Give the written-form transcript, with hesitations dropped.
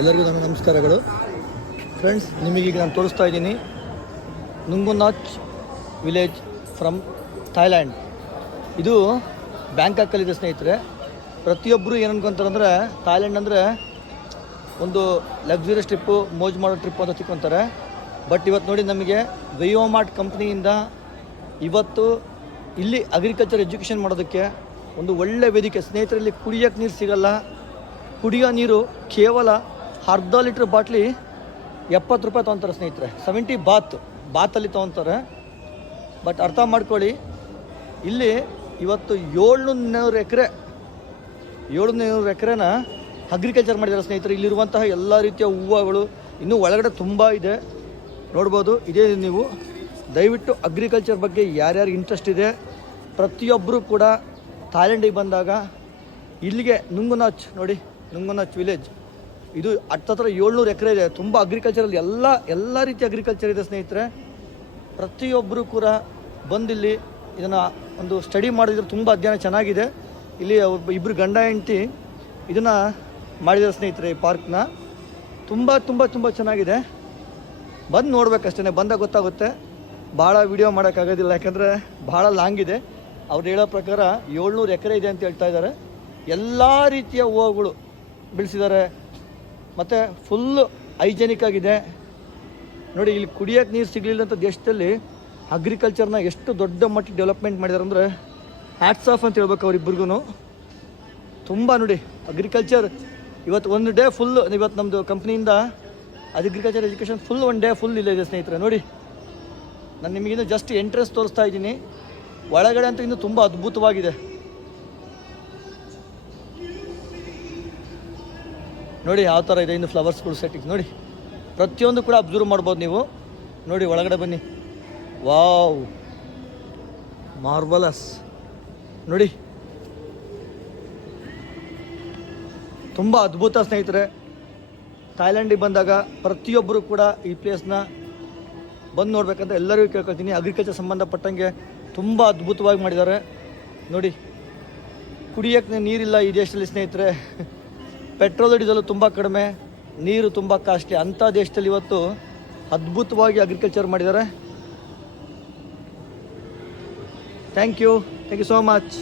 ಎಲ್ಲರಿಗೂ ನನ್ನ ನಮಸ್ಕಾರಗಳು ಫ್ರೆಂಡ್ಸ್. ನಿಮಗೀಗ ನಾನು ತೋರಿಸ್ತಾ ಇದ್ದೀನಿ ನುಂಗುನಾಚ್ ವಿಲೇಜ್ ಫ್ರಮ್ ಥೈಲ್ಯಾಂಡ್. ಇದು ಬ್ಯಾಂಕಾಕಲ್ಲಿದೆ ಸ್ನೇಹಿತರೆ. ಪ್ರತಿಯೊಬ್ಬರು ಏನು ಅನ್ಕೊತಾರೆ ಅಂದರೆ ಥೈಲ್ಯಾಂಡ್ ಅಂದರೆ ಒಂದು ಲಕ್ಸುರಿಯಸ್ ಟ್ರಿಪ್ಪು, ಮೋಜ್ ಮಾಡೋ ಟ್ರಿಪ್ಪು ಅಂತ ತಿಳ್ಕೊತಾರೆ. ಬಟ್ ಇವತ್ತು ನೋಡಿ, ನಮಗೆ ವೆಯೋಮಾರ್ಟ್ ಕಂಪ್ನಿಯಿಂದ ಇವತ್ತು ಇಲ್ಲಿ ಅಗ್ರಿಕಲ್ಚರ್ ಎಜುಕೇಷನ್ ಮಾಡೋದಕ್ಕೆ ಒಂದು ಒಳ್ಳೆ ವೇದಿಕೆ ಸ್ನೇಹಿತರಲ್ಲಿ. ಕುಡಿಯೋಕ್ಕೆ ನೀರು ಸಿಗಲ್ಲ. ಕುಡಿಯೋ ನೀರು ಕೇವಲ ಅರ್ಧ ಲೀಟ್ರ್ ಬಾಟ್ಲಿ 70 ರೂಪಾಯಿ ತೊಗೊತಾರೆ ಸ್ನೇಹಿತರೆ. 70 ಬಾತಲ್ಲಿ ತೊಗೊತಾರೆ. ಬಟ್ ಅರ್ಥ ಮಾಡ್ಕೊಳ್ಳಿ, ಇಲ್ಲಿ ಇವತ್ತು 700 ಎಕರೆನ ಅಗ್ರಿಕಲ್ಚರ್ ಮಾಡಿದ್ದಾರೆ ಸ್ನೇಹಿತರೆ. ಇಲ್ಲಿರುವಂತಹ ಎಲ್ಲ ರೀತಿಯ ಹೂವುಗಳು ಇನ್ನೂ ಒಳಗಡೆ ತುಂಬ ಇದೆ, ನೋಡ್ಬೋದು. ಇದೇ ನೀವು ದಯವಿಟ್ಟು ಅಗ್ರಿಕಲ್ಚರ್ ಬಗ್ಗೆ ಯಾರ್ಯಾರಿಗೆ ಇಂಟ್ರೆಸ್ಟ್ ಇದೆ ಪ್ರತಿಯೊಬ್ಬರು ಕೂಡ ಥೈಲ್ಯಾಂಡಿಗೆ ಬಂದಾಗ ಇಲ್ಲಿಗೆ ನುಂಗುನಾಚ್ ನೋಡಿ, ನುಂಗುನಾಚ್ ವಿಲೇಜ್ ಇದು ಹತ್ತತ್ರ 700 ಎಕರೆ ಇದೆ. ತುಂಬ ಅಗ್ರಿಕಲ್ಚರಲ್ಲಿ ಎಲ್ಲ ರೀತಿಯ ಅಗ್ರಿಕಲ್ಚರ್ ಇದೆ ಸ್ನೇಹಿತರೆ. ಪ್ರತಿಯೊಬ್ಬರು ಕೂಡ ಬಂದಿಲ್ಲಿ ಇದನ್ನು ಒಂದು ಸ್ಟಡಿ ಮಾಡಿದ್ರೆ ತುಂಬ ಅಧ್ಯಯನ ಚೆನ್ನಾಗಿದೆ. ಇಲ್ಲಿ ಇಬ್ಬರು ಗಂಡ ಹೆಂಡತಿ ಇದನ್ನು ಮಾಡಿದ್ದಾರೆ ಸ್ನೇಹಿತರೆ. ಈ ಪಾರ್ಕ್ನ ತುಂಬ ಚೆನ್ನಾಗಿದೆ. ಬಂದು ನೋಡ್ಬೇಕಷ್ಟೇ, ಬಂದಾಗ ಗೊತ್ತಾಗುತ್ತೆ. ಭಾಳ ವಿಡಿಯೋ ಮಾಡೋಕ್ಕಾಗೋದಿಲ್ಲ, ಯಾಕಂದರೆ ಭಾಳ ಲಾಂಗ್ ಇದೆ. ಅವ್ರು ಹೇಳೋ ಪ್ರಕಾರ 700 ಎಕರೆ ಇದೆ ಅಂತ ಹೇಳ್ತಾ ಇದ್ದಾರೆ. ಎಲ್ಲ ರೀತಿಯ ಹೂವುಗಳು ಬೆಳೆಸಿದ್ದಾರೆ ಮತ್ತು ಫುಲ್ಲು ಹೈಜೆನಿಕ್ ಆಗಿದೆ ನೋಡಿ. ಇಲ್ಲಿ ಕುಡಿಯೋಕ್ಕೆ ನೀರು ಸಿಗಲಿಲ್ಲಂಥ ದೇಶದಲ್ಲಿ ಅಗ್ರಿಕಲ್ಚರ್ನ ಎಷ್ಟು ದೊಡ್ಡ ಮಟ್ಟಿಗೆ ಡೆವಲಪ್ಮೆಂಟ್ ಮಾಡಿದ್ದಾರೆ ಅಂದರೆ ಹ್ಯಾಟ್ಸ್ ಆಫ್ ಅಂತ ಹೇಳ್ಬೇಕು ಅವರಿಬ್ಬರಿಗೂ. ತುಂಬ ನೋಡಿ ಅಗ್ರಿಕಲ್ಚರ್ ಇವತ್ತು ಒಂದು ಡೇ ಫುಲ್, ಇವತ್ತು ನಮ್ಮದು ಕಂಪ್ನಿಯಿಂದ agriculture education full one day full ಇಲ್ಲೇ ಇದೆ ಸ್ನೇಹಿತರೆ. ನೋಡಿ, ನಾನು ನಿಮಗಿನ್ನೂ ಜಸ್ಟ್ ಎಂಟ್ರೆನ್ಸ್ ತೋರಿಸ್ತಾ ಇದ್ದೀನಿ. ಒಳಗಡೆ ಅಂತೂ ಇನ್ನೂ ತುಂಬ ಅದ್ಭುತವಾಗಿದೆ ನೋಡಿ. ಯಾವ ಥರ ಇದೆ ಇನ್ನು ಫ್ಲವರ್ಸ್ಗಳು ಸೆಟ್ಟಿಂಗ್ಸ್ ನೋಡಿ. ಪ್ರತಿಯೊಂದು ಕೂಡ ಅಬ್ಸರ್ವ್ ಮಾಡ್ಬೋದು ನೀವು. ನೋಡಿ ಒಳಗಡೆ ಬನ್ನಿ. ವಾವ್, ಮಾರ್ವಲಸ್ ನೋಡಿ, ತುಂಬ ಅದ್ಭುತ ಸ್ನೇಹಿತರೆ. ಥೈಲ್ಯಾಂಡಿಗೆ ಬಂದಾಗ ಪ್ರತಿಯೊಬ್ಬರು ಕೂಡ ಈ ಪ್ಲೇಸ್ನ ಬಂದು ನೋಡ್ಬೇಕಂತ ಎಲ್ಲರಿಗೂ ಕೇಳ್ಕೊಳ್ತೀನಿ. ಅಗ್ರಿಕಲ್ಚರ್ ಸಂಬಂಧಪಟ್ಟಂಗೆ ತುಂಬ ಅದ್ಭುತವಾಗಿ ಮಾಡಿದ್ದಾರೆ ನೋಡಿ. ಕುಡಿಯೋಕ್ಕೆ ನೀರಿಲ್ಲ ಈ ದೇಶದಲ್ಲಿ ಸ್ನೇಹಿತರೆ. ಪೆಟ್ರೋಲ್ ಡೀಸೆಲ್ ತುಂಬ ಕಡಿಮೆ, ನೀರು ತುಂಬ ಕಾಸ್ಟ್ಲಿ. ಅಂಥ ದೇಶದಲ್ಲಿ ಇವತ್ತು ಅದ್ಭುತವಾಗಿ ಅಗ್ರಿಕಲ್ಚರ್ ಮಾಡಿದ್ದಾರೆ. Thank you so much.